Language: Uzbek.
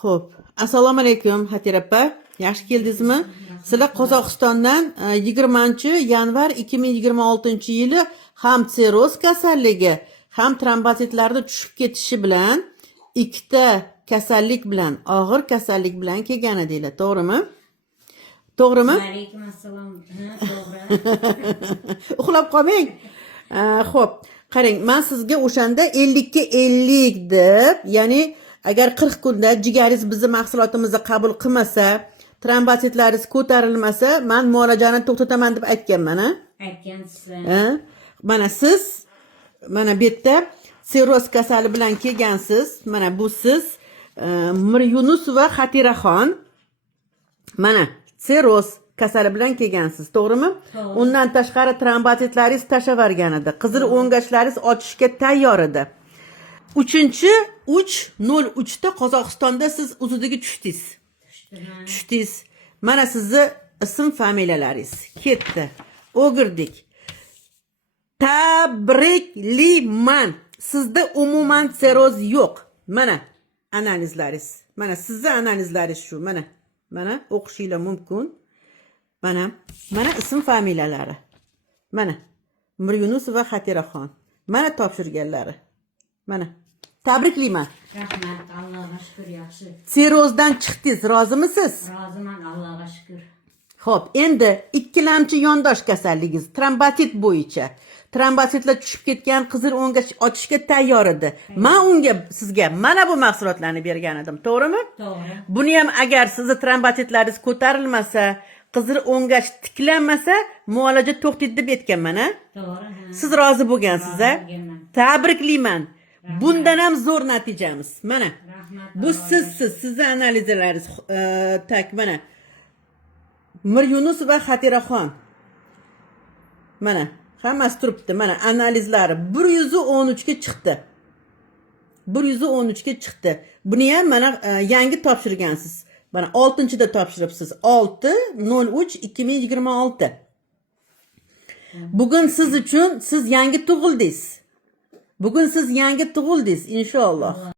Xo'p, assalomu alaykum Xatira opa. Yaxshi keldingizmi? Sizlar Qozog'istondan 20-yanvar 2026-yili ham sirroz kasalligi, ham trombositlarning tushib ketishi bilan ikkita kasallik bilan, og'ir kasallik bilan kelgan edinglar, to'g'rimi? To'g'rimi? Alaykum assalom. To'g'ri. Uxlab qolmang. Xo'p, qarang, men sizga o'shanda 50 ga 50 deb, ya'ni agar 40 kunda jigaringiz bizning mahsulotimizni qabul qilmasa, trombositlaringiz ko'tarilmasa, men muolajani to'xtataman deb aytganman, ha? Aytgansiz. Mana siz, mana bu yerda sirroz kasali bilan kelgansiz. Mana bu siz Miryunusova Xatiraxon. Mana sirroz kasali bilan kelgansiz, to'g'rimi? To'g'ri. Undan tashqari trombositlaringiz tashavargan edi. Qizil o'ngachlaringiz ochishga tayyor edi. 3-03 da Qozog'istonda siz uzudiga tushdingiz. Tushdingiz. Mana sizni ism familiyalaringiz ketdi. O'girdik. Tabriklayman. Sizda umuman sirroz yo'q. Mana analizlaringiz. Mana sizning analizlaringiz shu. Mana o'qishinglar mumkin. Mana ism familiyalari. Mana Miryunusova Xatiraxon. Mana topshirganlari. Mana tabriklayman. Rahmat, Allohga shukr, yaxshi. Sirrozdan chiqdingiz, rozimisiz? Roziman, Allohga shukr. Xo'p, endi ikkilamchi yondosh kasalligingiz trombosit bo'yicha. Trombositlar tushib ketgan, qizil o'ngach ochishga tayyor edi. Men unga sizga mana bu mahsulotlarni bergan edim, to'g'rimi? To'g'ri. Buni ham agar sizni trombositlaringiz ko'tarilmasa, qizil o'ngach tiklanmasa, muolaja to'xtaydi deb aytganman, ha? To'g'ri. Siz rozi bo'lgansiz, ha? bo'lganman. Tabriklayman. Bundan ham zo'r natijamiz. Mana. Rahmat. Bu sizni analizlaringiz. Tak, mana. Miryunusova Xatiraxon. Mana, hammasi turibdi. Mana analizlari 113 ga chiqdi. 113 ga chiqdi. Buni ham mana yangi topshirgansiz. Mana 6-da topshiribsiz. 6-03-2026. Bugun siz uchun siz yangi tug'ildingiz. Bugun siz yangi tug'ildingiz, inshaalloh.